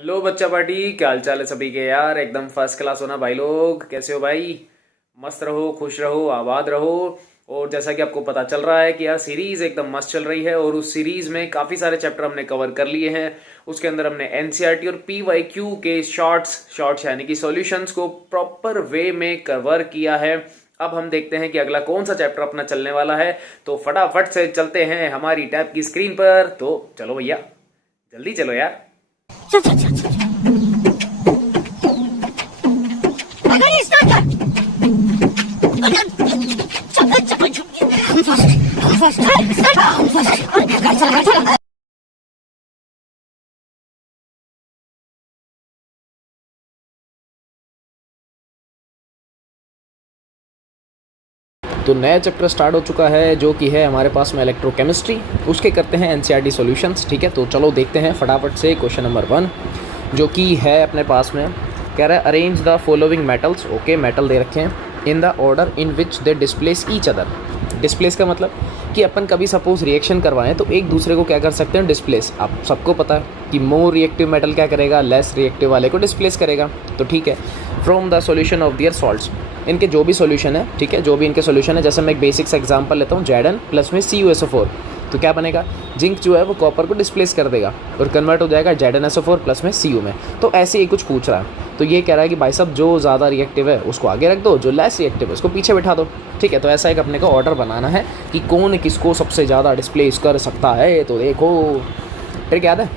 Hello बच्चा party, क्या हाल चाल है सभी के यार। एकदम फर्स्ट क्लास होना भाई लोग। कैसे हो भाई? मस्त रहो, खुश रहो, आबाद रहो। और जैसा कि आपको पता चल रहा है कि यार सीरीज एकदम मस्त चल रही है और उस सीरीज में काफी सारे चैप्टर हमने कवर कर लिए हैं। उसके अंदर हमने एनसीईआरटी और पीवाईक्यू के शॉर्ट्स यानी कि सॉल्यूशंस को प्रॉपर वे में कवर किया है। अब हम देखते हैं कि अगला कौन सा चैप्टर अपना चलने वाला है। तो फटाफट से चलते हैं हमारी टैब की स्क्रीन पर। तो चलो भैया, जल्दी चलो यार। तो नया चैप्टर स्टार्ट हो चुका है जो कि है हमारे पास में इलेक्ट्रोकेमिस्ट्री। उसके करते हैं एनसीईआरटी सॉल्यूशंस। ठीक है, तो चलो देखते हैं फटाफट से क्वेश्चन नंबर 1 जो कि है अपने पास में। कह रहा है arrange the following metals. Okay, metal दे रखे हैं in the order in which they displace each other. Displace का मतलब कि अपन कभी सपोज रिएक्शन करवाएं तो एक दूसरे को क्या कर सकते हैं, डिस्प्लेस। आप सबको पता है कि मोर रिएक्टिव मेटल क्या करेगा, लेस रिएक्टिव वाले को डिस्प्लेस करेगा। तो ठीक है, from the solution of their salts, इनके जो भी सॉल्यूशन है, ठीक है, जो भी इनके सॉल्यूशन है, जैसे मैं एक बेसिक सा एग्जांपल लेता हूँ, Zn प्लस में CuSO4, तो क्या बनेगा, जिंक जो है वो कॉपर को डिस्प्लेस कर देगा और कन्वर्ट हो जाएगा ZnSO4 प्लस में Cu में। तो ऐसे ही कुछ पूछ रहा है। तो ये कह रहा है कि भाई साहब जो ज़्यादा रिएक्टिव है उसको आगे रख दो, जो लेस रिएक्टिव है उसको पीछे बैठा दो। ठीक है, तो ऐसा एक अपने को ऑर्डर बनाना है कि कौन किसको सबसे ज़्यादा डिस्प्लेस कर सकता है। तो देखो, ट्रिक याद है,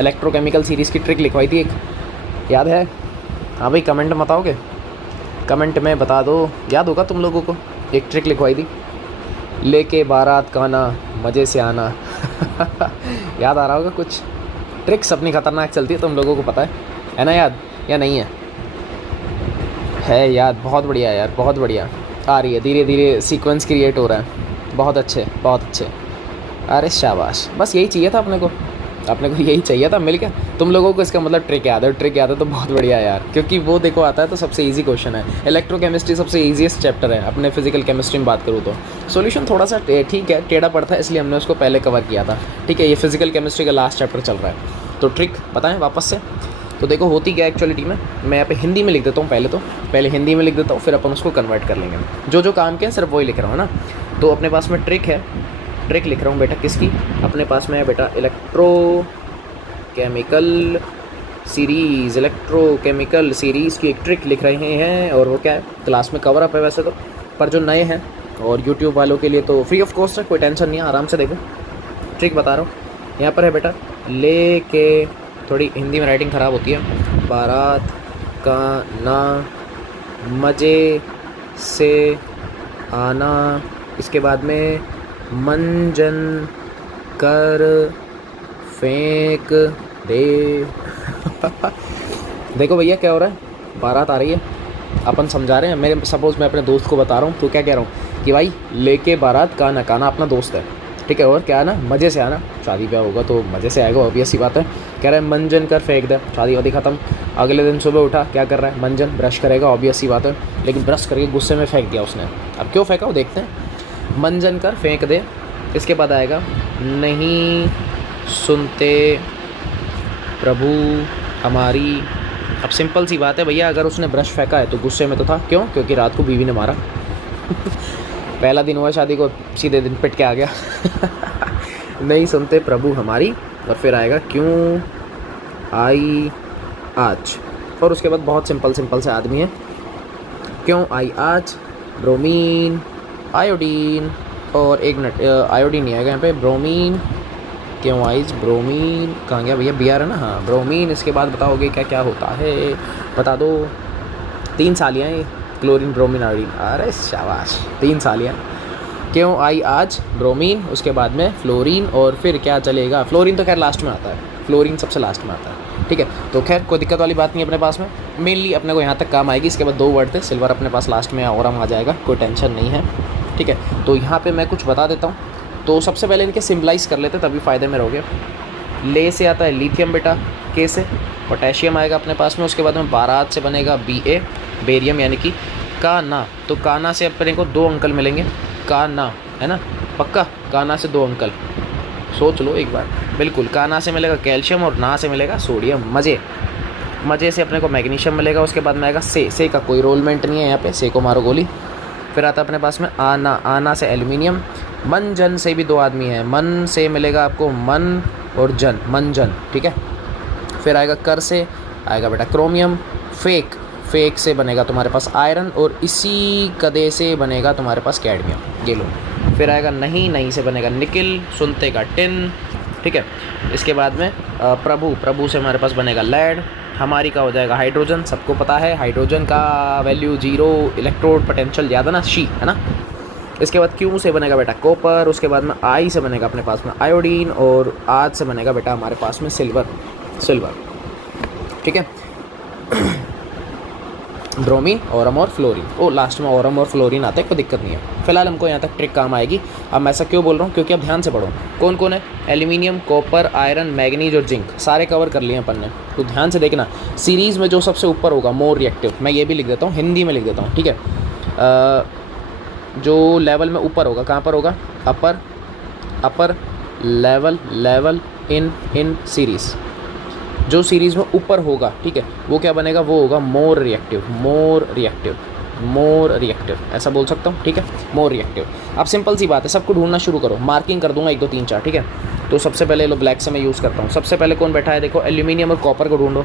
इलेक्ट्रोकेमिकल सीरीज़ की ट्रिक लिखवाई थी एक, याद है? हाँ भाई, कमेंट में बताओगे, कमेंट में बता दो, याद होगा तुम लोगों को। एक ट्रिक लिखवाई थी, लेके बारात का आना मज़े से आना। याद आ रहा होगा कुछ। ट्रिक्स अपनी खतरनाक चलती है, तुम लोगों को पता है ना याद, या नहीं है याद? बहुत बढ़िया यार, बहुत बढ़िया आ रही है, धीरे धीरे सीक्वेंस क्रिएट हो रहा है। बहुत अच्छे, बहुत अच्छे। अरे शाबाश, बस यही चाहिए था अपने को यही चाहिए था, मिल गया तुम लोगों को। इसका मतलब ट्रिक याद है तो बहुत बढ़िया यार, क्योंकि वो देखो आता है तो सबसे इजी क्वेश्चन है। इलेक्ट्रोकेमिस्ट्री सबसे इजीएस्ट चैप्टर है अपने फिजिकल केमिस्ट्री में बात करूँ तो। सॉल्यूशन थोड़ा सा ठीक है, टेढ़ा पड़ता है, इसलिए हमने उसको पहले कवर किया था। ठीक है, ये फिजिकल केमिस्ट्री का लास्ट चैप्टर चल रहा है। तो ट्रिक बताएं वापस से। तो देखो होती क्या एक्चुअलिटी में, मैं यहाँ पे हिंदी में लिख देता हूँ पहले हिंदी में लिख देता हूँ, फिर अपन उसको कन्वर्ट कर लेंगे। जो काम के हैं सिर्फ वही लिख रहा हूँ ना। तो अपने पास में ट्रिक है, ट्रिक लिख रहा हूँ बेटा किसकी, अपने पास में है बेटा इलेक्ट्रोकेमिकल सीरीज़ की एक ट्रिक लिख रहे हैं। और वो क्या है, क्लास में कवर अप है वैसे तो, पर जो नए हैं और यूट्यूब वालों के लिए तो फ्री ऑफ कॉस्ट है, कोई टेंशन नहीं है, आराम से देखो। ट्रिक बता रहा हूँ, यहाँ पर है बेटा, लेके, थोड़ी हिंदी में राइटिंग ख़राब होती है, बारात का ना मज़े से आना, इसके बाद में मंजन कर फेंक दे। देखो भैया क्या हो रहा है, बारात आ रही है, अपन समझा रहे हैं। मेरे सपोज़ मैं अपने दोस्त को बता रहा हूँ, तो क्या कह रहा हूँ कि भाई लेके बारात काना काना अपना दोस्त है, ठीक है, और क्या आना, मज़े से आना। शादी ब्याह होगा तो मज़े से आएगा, ऑब्वियस सी बात है। कह रहा है मंजन कर फेंक दे, शादी वादी ख़त्म। अगले दिन सुबह उठा, क्या कर रहा है, मंजन ब्रश करेगा, ऑब्वियस सी बात है, लेकिन ब्रश करके गुस्से में फेंक दिया उसने। अब क्यों फेंका वो देखते हैं। मंजन कर फेंक दे, इसके बाद आएगा नहीं सुनते प्रभु हमारी। अब सिंपल सी बात है भैया, अगर उसने ब्रश फेंका है तो गुस्से में तो था, क्यों, क्योंकि रात को बीवी ने मारा। पहला दिन हुआ शादी को, सीधे दिन पिट के आ गया। नहीं सुनते प्रभु हमारी, और फिर आएगा क्यों आई आज, और उसके बाद बहुत सिंपल से आदमी है, क्यों आई आज, ब्रोमीन, आयोडीन, और एक मिनट, आयोडीन नहीं आएगा यहाँ पे, ब्रोमीन, क्यों आइज, ब्रोमीन कहाँ गया भैया, BR है ना, हाँ ब्रोमीन। इसके बाद बताओगे क्या क्या होता है, बता दो। 3 सालियाँ ये, क्लोरीन, ब्रोमीन, आयोडीन। अरे शाबाश, 3 सालियाँ। क्यों आई आज, ब्रोमीन, उसके बाद में फ्लोरीन, और फिर क्या चलेगा, फ्लोरीन तो खैर लास्ट में आता है, फ्लोरीन सबसे लास्ट में आता है। ठीक है, तो खैर कोई दिक्कत वाली बात नहीं अपने पास में, मेनली अपने को यहाँ तक काम आएगी। इसके बाद 2 वर्ड थे, सिल्वर अपने पास लास्ट में और हम आ जाएगा, कोई टेंशन नहीं है। ठीक है, तो यहाँ पे मैं कुछ बता देता हूँ। तो सबसे पहले इनके सिम्बलाइज कर लेते, तभी फ़ायदे में रहोगे। ले से आता है लिथियम बेटा, के से पोटेशियम आएगा अपने पास में, उसके बाद में बारात से बनेगा Ba, बेरियम यानी कि काना। तो काना से अपने को 2 अंकल मिलेंगे, काना है ना, पक्का, काना से 2 अंकल, सोच लो एक बार। बिल्कुल, का ना से मिलेगा कैल्शियम और ना से मिलेगा सोडियम। मजे से अपने को मैग्नीशियम मिलेगा। उसके बाद में आएगा से का कोई रोलमेंट नहीं है यहाँ पे, से को मारो गोली। फिर आता है अपने पास में आना से एल्यूमिनियम। मन जन से भी 2 आदमी हैं, मन से मिलेगा आपको मन और जन, मन जन, ठीक है। फिर आएगा कर से आएगा बेटा क्रोमियम। फेक से बनेगा तुम्हारे पास आयरन, और इसी कदे से बनेगा तुम्हारे पास कैडमियम, ये लो। फिर आएगा नहीं से बनेगा निकिल, सुनते का टिन, ठीक है। इसके बाद में प्रभु से हमारे पास बनेगा लेड। हमारी का हो जाएगा हाइड्रोजन, सबको पता है हाइड्रोजन का वैल्यू 0 इलेक्ट्रोड पोटेंशियल ज़्यादा ना, शी है ना। इसके बाद क्यू से बनेगा बेटा कॉपर। उसके बाद में आई से बनेगा अपने पास में आयोडीन, और आज से बनेगा बेटा हमारे पास में सिल्वर, ठीक है। ब्रोमीन, ओरम और फ्लोरीन। लास्ट में ओरम और फ्लोरीन आता है, कोई दिक्कत नहीं है। फिलहाल हमको यहाँ तक ट्रिक काम आएगी। अब मैं ऐसा क्यों बोल रहा हूँ, क्योंकि अब ध्यान से पढ़ो कौन कौन है। एल्यूमिनियम, कॉपर, आयरन, मैग्नीज और जिंक सारे कवर कर लिए अपन ने। तो ध्यान से देखना, सीरीज़ में जो सबसे ऊपर होगा मोर रिएक्टिव, मैं ये भी लिख देता हूँ, हिंदी में लिख देता हूँ, ठीक है। जो लेवल में ऊपर होगा, कहाँ पर होगा, अपर लेवल इन सीरीज़, जो सीरीज़ में ऊपर होगा, ठीक है, वो क्या बनेगा, वो होगा मोर रिएक्टिव, ऐसा बोल सकता हूँ, ठीक है, मोर रिएक्टिव। अब सिंपल सी बात है, सबको ढूंढना शुरू करो। मार्किंग कर दूंगा 1 2 3 4, ठीक है। तो सबसे पहले लो ब्लैक से मैं यूज़ करता हूँ। सबसे पहले कौन बैठा है, देखो एल्यूमिनियम और कॉपर को ढूंढो।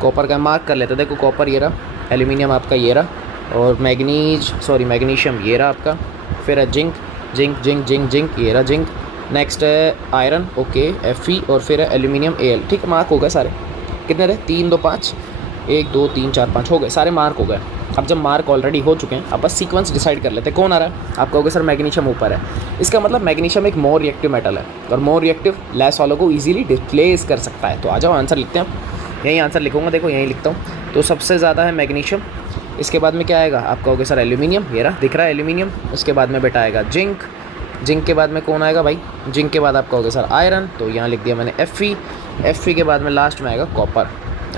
कॉपर का मार्क कर लेते, देखो कॉपर ये रहा, एल्यूमिनियम आपका ये रहा, और मैग्नीशियम ये रहा आपका। फिर है जिंक ये रहा जिंक। नेक्स्ट है आयरन, ओके, Fe, और फिर है एल्यूमिनियम Al, ठीक है। मार्क हो गए सारे, कितने रहे, 3 2 5, 1 2 3 4 5 हो गए, सारे मार्क हो गए। अब जब मार्क ऑलरेडी हो चुके हैं, अब बस सीक्वेंस डिसाइड कर लेते हैं कौन आ रहा है। आप कहोगे सर मैग्नीशियम ऊपर है, इसका मतलब मैग्नीशियम एक मोर रिएक्टिव मेटल है, और मोर रिएक्टिव लेस वालों को ईजिली डिस्प्लेस कर सकता है। तो आ जाओ आंसर लिखते हैं। यही आंसर लिखूंगा, देखो यहीं लिखता हूँ। तो सबसे ज़्यादा है मैग्नीशियम। इसके बाद में क्या आएगा, आप कहोगे सर एल्यूमिनियम, ये रहा दिख रहा है एल्यूमिनियम। उसके बाद में बेटा आएगा जिंक के बाद में कौन आएगा भाई, जिंक के बाद आप कहोगे सर आयरन, तो यहाँ लिख दिया मैंने Fe के बाद में लास्ट में आएगा कॉपर,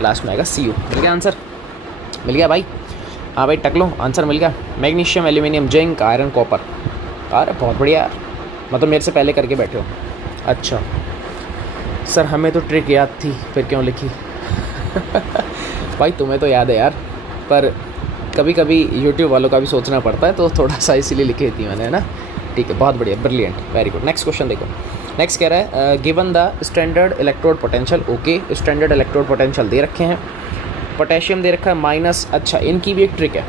लास्ट में आएगा Cu। मिल गया आंसर, मिल गया भाई। हाँ भाई टक लो, आंसर मिल गया। Magnesium, aluminium, zinc, iron, copper. अरे बहुत बढ़िया यार, मतलब मेरे से पहले करके बैठे हो। अच्छा सर हमें तो ट्रिक याद थी, फिर क्यों लिखी? भाई तुम्हें तो याद है यार, पर कभी कभी यूट्यूब वालों का भी सोचना पड़ता है, तो थोड़ा सा इसीलिए लिखी थी मैंने, है ना। ठीक है, बहुत बढ़िया, brilliant, very good. Next question देखो। नेक्स्ट कह रहा है given the standard electrode potential, okay, standard electrode potential दे रखे हैं। पोटेशियम दे रखा है माइनस। अच्छा इनकी भी एक ट्रिक है,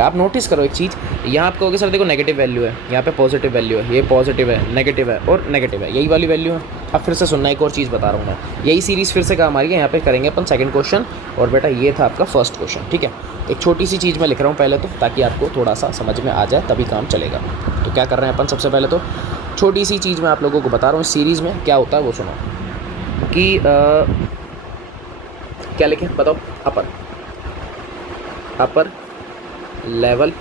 आप नोटिस करो एक चीज़। यहाँ आप कहोगे सर देखो नेगेटिव वैल्यू है, यहाँ पे पॉजिटिव वैल्यू है, ये पॉजिटिव है, नेगेटिव है और नेगेटिव है, यही वाली वैल्यू है। अब फिर से सुनना, एक और चीज़ बता रहा हूँ मैं, यही सीरीज़ फिर से काम आ रही है। यहाँ पे करेंगे अपन सेकंड क्वेश्चन, और बेटा ये था आपका फर्स्ट क्वेश्चन, ठीक है। एक छोटी सी चीज़ मैं लिख रहा हूँ पहले तो, ताकि आपको थोड़ा सा समझ में आ जाए, तभी काम चलेगा। तो क्या कर रहे हैं अपन, सबसे पहले तो छोटी सी चीज़ मैं आप लोगों को बता रहा हूँ। इस सीरीज़ में क्या होता है वो सुनो, कि क्या लिखें बताओ, अपर लेवल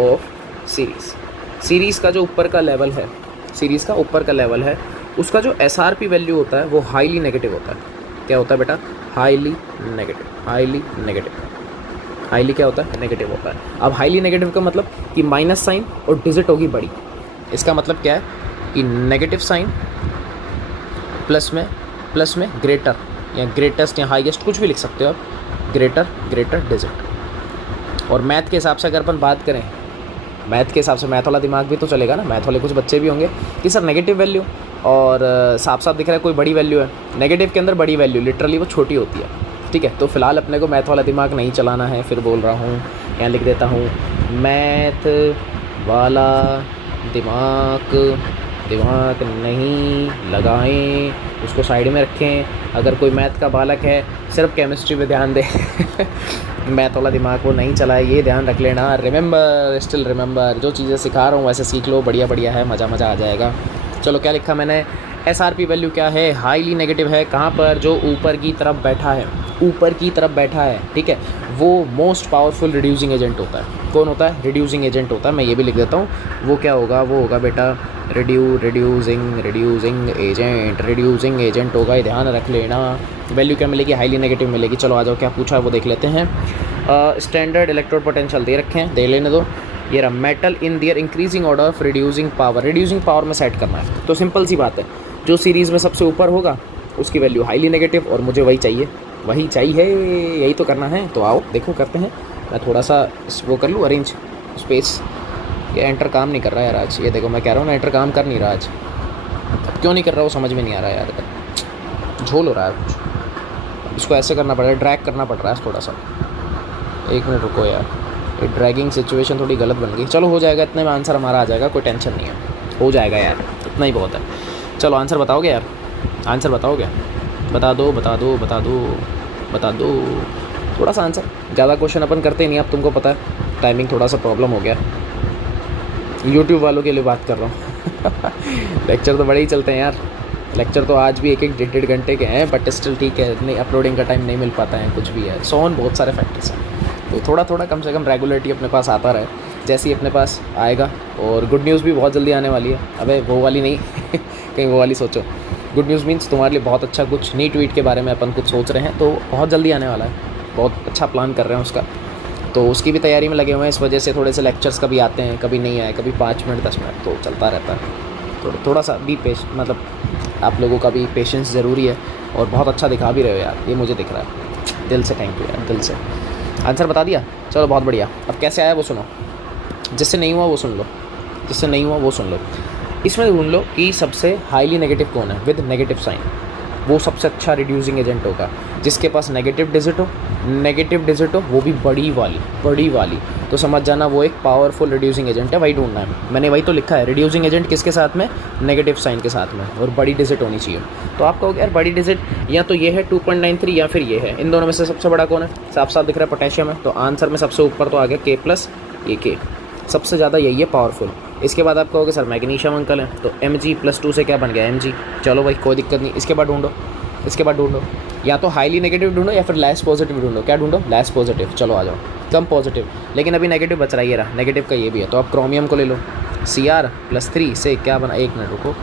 ऑफ सीरीज़ का जो ऊपर का लेवल है, सीरीज़ का ऊपर का लेवल है, उसका जो SRP वैल्यू होता है वो हाईली नेगेटिव होता है। क्या होता है बेटा, हाईली नेगेटिव। हाईली क्या होता है, नेगेटिव होता है। अब हाईली नेगेटिव का मतलब कि माइनस साइन और डिजिट होगी बड़ी। इसका मतलब क्या है कि नेगेटिव साइन प्लस में ग्रेटर या ग्रेटेस्ट या हाईएस्ट, कुछ भी लिख सकते हो आप, ग्रेटर डिजिट। और मैथ के हिसाब से अगर अपन बात करें, मैथ के हिसाब से मैथ वाला दिमाग भी तो चलेगा ना, मैथ वाले कुछ बच्चे भी होंगे कि सर नेगेटिव वैल्यू, और साफ दिख रहा है कोई बड़ी वैल्यू है, नेगेटिव के अंदर बड़ी वैल्यू लिटरली वो छोटी होती है, ठीक है। तो फिलहाल अपने को मैथ वाला दिमाग नहीं चलाना है, फिर बोल रहा हूँ, यहाँ लिख देता हूँ, मैथ वाला दिमाग नहीं लगाएं, उसको साइड में रखें। अगर कोई मैथ का बालक है सिर्फ केमिस्ट्री पे ध्यान दे मैथ वाला दिमाग वो नहीं चलाए, ये ध्यान रख लेना। स्टिल रिमेंबर, जो चीज़ें सिखा रहा हूँ वैसे सीख लो, बढ़िया है, मज़ा आ जाएगा। चलो क्या लिखा मैंने, SRP वैल्यू क्या है, हाईली नेगेटिव है। कहाँ पर, जो ऊपर की तरफ बैठा है, ठीक है, वो मोस्ट पावरफुल रिड्यूसिंग एजेंट होता है। कौन होता है, रिड्यूसिंग एजेंट होता है। मैं ये भी लिख देता हूँ, वो क्या होगा, वो होगा बेटा रिड्यूसिंग एजेंट होगा, ये ध्यान रख लेना। वैल्यू क्या मिलेगी, हाईली नेगेटिव मिलेगी। चलो आ जाओ, क्या पूछा है वो देख लेते हैं। स्टैंडर्ड इलेक्ट्रोड पोटेंशियल दे रखे हैं, दे लेने दो। ये रहा, metal in their increasing order of reducing power में सेट करना है। तो सिंपल सी बात है, जो सीरीज़ में सबसे ऊपर होगा उसकी वैल्यू हाईली नेगेटिव, और मुझे वही चाहिए, वही चाहिए, यही तो करना है। तो आओ देखो करते हैं। मैं थोड़ा सा वो कर लूँ अरेंज स्पेस। ये एंटर काम नहीं कर रहा यार आज, ये देखो मैं कह रहा हूँ ना एंटर काम कर नहीं रहा आज, क्यों नहीं कर रहा वो समझ में नहीं आ रहा यार, झोल हो रहा है कुछ। इसको ऐसे करना पड़ रहा है, ड्रैग करना पड़ रहा है थोड़ा सा। 1 मिनट रुको यार, ये ड्रैगिंग सिचुएशन थोड़ी गलत बन गई। चलो हो जाएगा, इतने में आंसर हमारा आ जाएगा, कोई टेंशन नहीं है, हो जाएगा यार, इतना ही बहुत है। चलो आंसर बताओगे यार, आंसर बताओगे? बता दो बता दो बता दो बता दो थोड़ा सा आंसर। ज़्यादा क्वेश्चन अपन करते ही नहीं, अब तुमको पता है टाइमिंग थोड़ा सा प्रॉब्लम हो गया, यूट्यूब वालों के लिए बात कर रहा हूँ। लेक्चर तो बड़े ही चलते हैं यार, लेक्चर तो आज भी 1-1 घंटे के हैं, बट स्टिल ठीक है, नहीं अपलोडिंग का टाइम नहीं मिल पाता है, कुछ भी है, सो ऑन बहुत सारे फैक्टर्स हैं। तो थोड़ा थोड़ा कम से कम रेगुलरिटी अपने पास आता रहे, जैसे ही अपने पास आएगा। और गुड न्यूज़ भी बहुत जल्दी आने वाली है, अबे वो वाली नहीं कहीं वो वाली सोचो। गुड न्यूज़ मीन्स तुम्हारे लिए बहुत अच्छा कुछ नीट वीट के बारे में अपन कुछ सोच रहे हैं, तो बहुत जल्दी आने वाला है, बहुत अच्छा प्लान कर रहे हैं उसका, तो उसकी भी तैयारी में लगे हुए हैं। इस वजह से थोड़े से लेक्चर्स कभी आते हैं, कभी नहीं आए, कभी 5 मिनट 10 मिनट, तो चलता रहता है। तो थोड़ा सा भी मतलब आप लोगों का भी पेशेंस ज़रूरी है, और बहुत अच्छा दिखा भी रहे हो यार, ये मुझे दिख रहा है, दिल से थैंक यू यार, दिल से। आंसर बता दिया, चलो बहुत बढ़िया। अब कैसे आया वो सुनो, जिससे नहीं हुआ वो सुन लो, जिससे नहीं हुआ वो सुन लो। इसमें ढूंढ लो कि सबसे हाईली नेगेटिव कौन है विद नेगेटिव साइन, वो सबसे अच्छा रिड्यूसिंग एजेंट होगा जिसके पास नेगेटिव डिजिट हो, नेगेटिव डिजिट हो वो भी बड़ी वाली, तो समझ जाना वो एक पावरफुल रिड्यूसिंग एजेंट है, वही ढूंढना है। मैंने वही तो लिखा है, रिड्यूसिंग एजेंट किसके साथ में, नेगेटिव साइन के साथ में, और बड़ी डिजिट होनी चाहिए। तो आप कहोगे यार बड़ी डिजिट या तो ये है 2.93 या फिर ये है, इन दोनों में से सबसे बड़ा कौन है? साफ साफ दिख रहा है पोटेशियम है, तो आंसर में सबसे ऊपर तो आ गया K+, ये K सबसे ज़्यादा यही है पावरफुल। इसके बाद आप कहोगे सर मैग्नीशियम अंकल है, तो Mg+2 से क्या बन गया Mg। चलो भाई कोई दिक्कत नहीं, इसके बाद ढूंढो, इसके बाद ढूंढो, या तो हाईली नेगेटिव ढूंढो या फिर लेस पॉजिटिव ढूंढो। क्या ढूंढो? Less positive. चलो आ जाओ, कम पॉजिटिव, लेकिन अभी नेगेटिव बच रहा है, ये रहा नेगेटिव का, ये भी है। तो आप क्रोमियम को ले लो, Cr+3 से क्या बना, 1 मिनट रुको,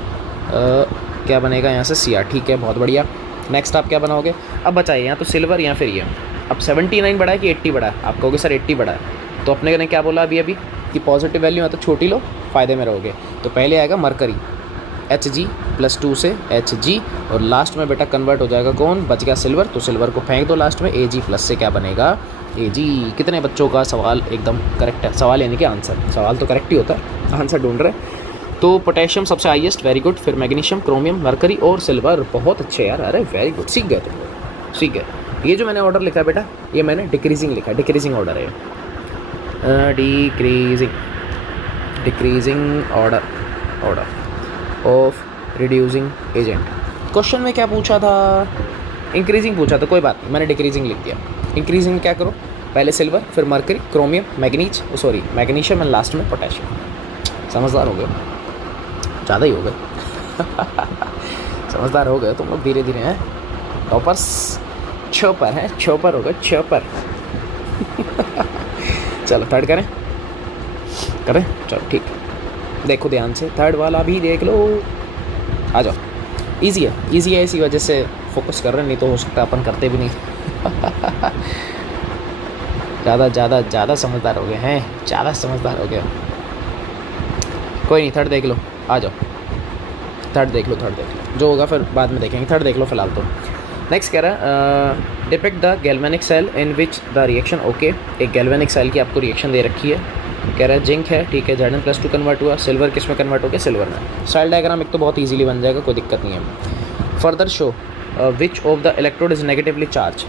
क्या बनेगा यहाँ से Cr, ठीक है बहुत बढ़िया। नेक्स्ट आप क्या बनाओगे? अब बचा है या तो सिल्वर या फिर ये। अब 79 बड़ा है कि 80 बड़ा है? आप कहोगे सर 80 बड़ा है, तो अपने ने क्या बोला अभी कि पॉजिटिव वैल्यू है तो छोटी लो, फ़ायदे में रहोगे। तो पहले आएगा मरकरी, Hg+2 से Hg, और लास्ट में बेटा कन्वर्ट हो जाएगा कौन, बच गया सिल्वर, तो सिल्वर को फेंक दो लास्ट में, Ag+ से क्या बनेगा Ag। कितने बच्चों का सवाल एकदम करेक्ट है, सवाल यानी कि आंसर, सवाल तो करेक्ट ही होता है, आंसर ढूंढ रहे। तो पोटेशियम सबसे हाईएस्ट, वेरी गुड, फिर मैग्नीशियम, क्रोमियम, मरकरी और सिल्वर, बहुत अच्छे यार, अरे वेरी गुड, सीख गए तुम लोग, सीख गए। ये जो मैंने ऑर्डर लिखा है बेटा, ये मैंने डिक्रीजिंग लिखा है, डिक्रीजिंग ऑर्डर है, decreasing order of reducing agent. Question में क्या पूछा था? इंक्रीजिंग पूछा था, कोई बात नहीं, मैंने डिक्रीजिंग लिख दिया। इंक्रीजिंग क्या करो, पहले सिल्वर, फिर mercury, chromium, magnesium and last में पोटेशियम। समझदार हो गए, ज़्यादा ही हो गए समझदार हो गए तुम लोग, धीरे धीरे हैं टॉपर्स, छोपर हैं, छोपर हो गए, छोपर चलो थर्ड करें, चलो ठीक, देखो ध्यान से, थर्ड वाला भी देख लो, आ जाओ। इजी है, इसी वजह से फोकस कर रहे हैं, नहीं तो हो सकता है अपन करते भी नहीं ज़्यादा समझदार हो गए हैं, ज़्यादा समझदार हो गए। कोई नहीं, थर्ड देख लो, आ जाओ, थर्ड देख लो, जो होगा फिर बाद में देखेंगे, थर्ड देख लो फिलहाल तो। नेक्स्ट कह रहा है depict the galvanic cell in which the reaction, okay, एक गैल्वेनिक सेल की आपको रिएक्शन दे रखी है, कह रहा है जिंक है, ठीक है, Zn+2 कन्वर्ट हुआ, सिल्वर किस में कन्वर्ट हो गया, सिल्वर में। सेल डायग्राम एक तो बहुत इजीली बन जाएगा, कोई दिक्कत नहीं है। Further show which of the electrode is negatively charge,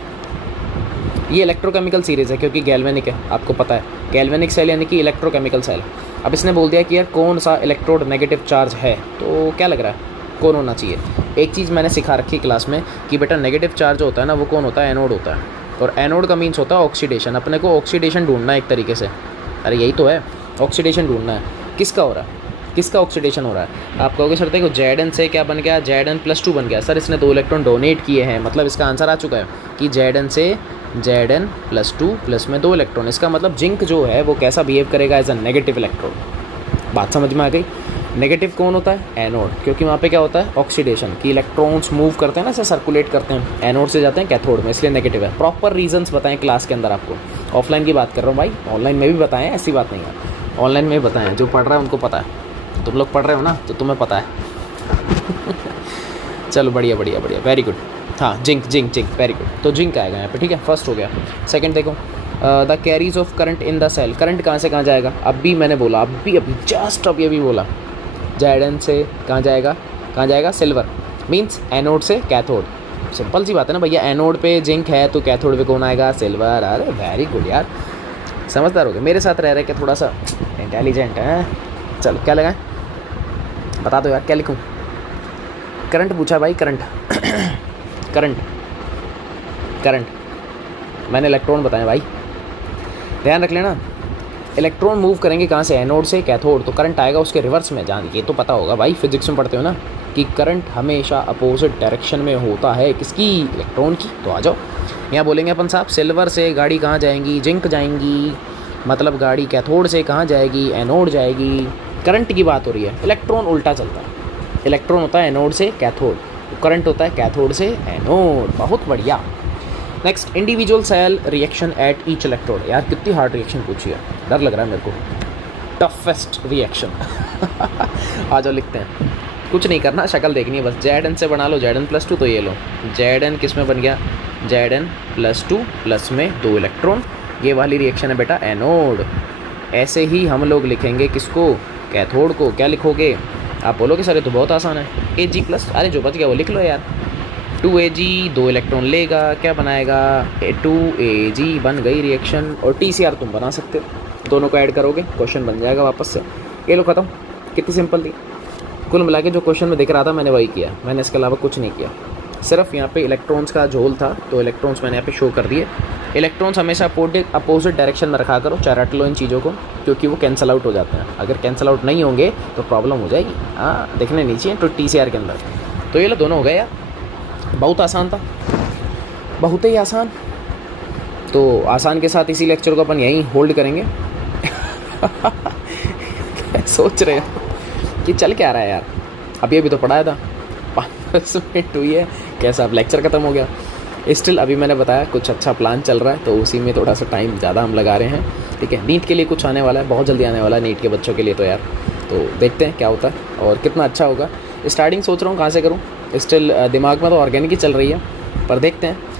ये इलेक्ट्रोकेमिकल सीरीज़ है क्योंकि गैल्वेनिक है, आपको पता है, गैल्वेनिक सेल यानी कि इलेक्ट्रोकेमिकल सेल। अब इसने बोल दिया कि यार कौन सा इलेक्ट्रोड नेगेटिव चार्ज है, तो क्या लग रहा है कौन होना चाहिए? एक चीज़ मैंने सिखा रखी क्लास में कि बेटा नेगेटिव चार्ज होता है ना, वो कौन होता है, एनोड होता है, और एनोड का मीन्स होता है ऑक्सीडेशन। अपने को ऑक्सीडेशन ढूंढना है एक तरीके से, अरे यही तो है, ऑक्सीडेशन ढूंढना है। किसका हो रहा है, किसका ऑक्सीडेशन हो रहा है? आप कहोगे सर देखो Zn से क्या बन गया, Zn+2 बन गया। सर इसने 2 इलेक्ट्रॉन डोनेट किए हैं, मतलब इसका आंसर आ चुका है कि Zn से Zn+2 प्लस में 2 इलेक्ट्रॉन, इसका मतलब जिंक जो है वो कैसा बिहेव करेगा एज अ नेगेटिव इलेक्ट्रॉन। बात समझ में आ गई? नेगेटिव कौन होता है, एनोड, क्योंकि वहाँ पे क्या होता है ऑक्सीडेशन, कि इलेक्ट्रॉन्स मूव करते हैं ना, ऐसे सर्कुलेट करते हैं, एनोड से जाते हैं कैथोड में, इसलिए नेगेटिव है। प्रॉपर रीजंस बताएं क्लास के अंदर आपको, ऑफलाइन की बात कर रहा हूँ भाई, ऑनलाइन में भी बताएं, ऐसी बात नहीं है, ऑनलाइन में भी बताएं, जो पढ़ रहा है उनको पता है, तुम लोग पढ़ रहे हो ना तो तुम्हें पता है चलो बढ़िया बढ़िया बढ़िया, वेरी गुड। हाँ zinc zinc zinc, very good. तो जिंक आएगा यहाँ पे, ठीक है, फर्स्ट हो गया। सेकंड देखो, the carriers of current in the cell, current कहाँ से कहाँ जाएगा? अभी मैंने बोला, अभी अभी जस्ट अभी बोला, Zn से कहाँ जाएगा, कहाँ जाएगा? सिल्वर, मीन्स एनोड से कैथोड। सिंपल सी बात है ना भैया, एनोड पे जिंक है तो कैथोड पे कौन आएगा? सिल्वर। अरे वेरी गुड यार, समझदार हो गए, मेरे साथ रह रहे के थोड़ा सा इंटेलिजेंट है। चलो क्या लगाएं, बता दो यार, क्या लिखूं? करंट पूछा भाई, करंट करंट करंट, मैंने इलेक्ट्रॉन बताया भाई, ध्यान रख लेना। इलेक्ट्रॉन मूव करेंगे कहाँ से? एनोड से कैथोड, तो करंट आएगा उसके रिवर्स में। जान ये तो पता होगा भाई, फिजिक्स में पढ़ते हो ना कि करंट हमेशा अपोजिट डायरेक्शन में होता है, किसकी? इलेक्ट्रॉन की। तो आ जाओ, यहाँ बोलेंगे अपन साहब, सिल्वर से गाड़ी कहाँ जाएंगी? जिंक जाएंगी, मतलब गाड़ी कैथोड से कहाँ जाएगी? एनोड जाएगी। करंट की बात हो रही है, इलेक्ट्रॉन उल्टा चलता है, इलेक्ट्रॉन होता है एनोड से कैथोड, करंट होता है कैथोड से एनोड। बहुत बढ़िया। Next, individual cell reaction at each electrode. यार कितनी हार्ड रिएक्शन पूछी है, डर लग रहा है मेरे को, टफेस्ट रिएक्शन आ जाओ लिखते हैं, कुछ नहीं करना, शक्ल देखनी है बस। Zn से बना लो Zn+2, तो ये लो Zn किस में बन गया? Zn+2 प्लस में 2 इलेक्ट्रॉन, ये वाली रिएक्शन है बेटा एनोड। ऐसे ही हम लोग लिखेंगे किसको? कैथोड को। क्या लिखोगे? आप बोलोगे सर ये तो बहुत आसान है, Ag+, अरे जो बच गया वो लिख लो यार, 2Ag 2 इलेक्ट्रॉन लेगा, क्या बनाएगा? 2Ag बन गई रिएक्शन, और TCR तुम बना सकते हो, दोनों को ऐड करोगे क्वेश्चन बन जाएगा वापस से। ये लो खत्म, कितनी सिंपल थी। कुल मिला के जो क्वेश्चन में दिख रहा था मैंने वही किया, मैंने इसके अलावा कुछ नहीं किया, सिर्फ यहाँ पे इलेक्ट्रॉन्स का झोल था तो इलेक्ट्रॉन्स मैंने यहाँ पे शो कर दिए। इलेक्ट्रॉन्स हमेशा अपोजिट डायरेक्शन में रखा करो, चाहे रट लो इन चीज़ों को, क्योंकि वो कैंसिल आउट हो जाते हैं। अगर कैंसिल आउट नहीं होंगे तो प्रॉब्लम हो जाएगी। हाँ देखने नीचे हैं तो TCR के अंदर। तो ये लो दोनों हो गए यार, बहुत आसान था, बहुत ही आसान। तो आसान के साथ इसी लेक्चर को अपन यहीं होल्ड करेंगे सोच रहे हो कि चल क्या रहा है यार, अभी तो पढ़ाया था, 5 मिनट हुई है, कैसा अब लेक्चर ख़त्म हो गया। स्टिल अभी मैंने बताया कुछ अच्छा प्लान चल रहा है, तो उसी में थोड़ा सा टाइम ज़्यादा हम लगा रहे हैं, ठीक है। नीट के लिए कुछ आने वाला है, बहुत जल्दी आने वाला है नीट के बच्चों के लिए, तो यार तो देखते हैं क्या होता है और कितना अच्छा होगा। स्टार्टिंग सोच रहा हूँ कहाँ से करूँ, स्टिल दिमाग में तो ऑर्गेनिक ही चल रही है, पर देखते हैं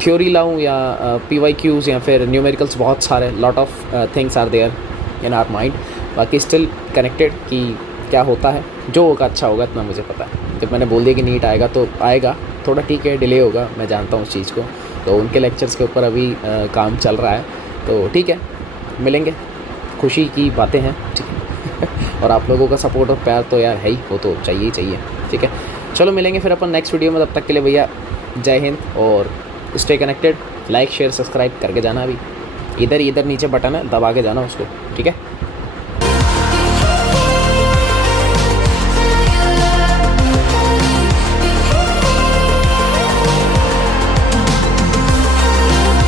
थ्योरी लाऊं या PYQs या फिर न्यूमेरिकल्स, बहुत सारे lot of things are there in our mind. बाकी स्टिल कनेक्टेड कि क्या होता है, जो होगा अच्छा होगा, इतना मुझे पता है। जब मैंने बोल दिया कि नीट आएगा तो आएगा, थोड़ा ठीक है डिले होगा, मैं जानता हूँ उस चीज़ को, तो उनके लेक्चर्स के ऊपर अभी काम चल रहा है, तो ठीक है मिलेंगे, खुशी की बातें हैं, ठीक है और आप लोगों का सपोर्ट और प्यार तो यार है ही, वो तो चाहिए ही चाहिए, ठीक है। चलो मिलेंगे फिर अपन नेक्स्ट वीडियो में, तब तक के लिए भैया जय हिंद और stay connected. Like share subscribe करके जाना, अभी इधर नीचे बटन है दबा के जाना उसको, ठीक है।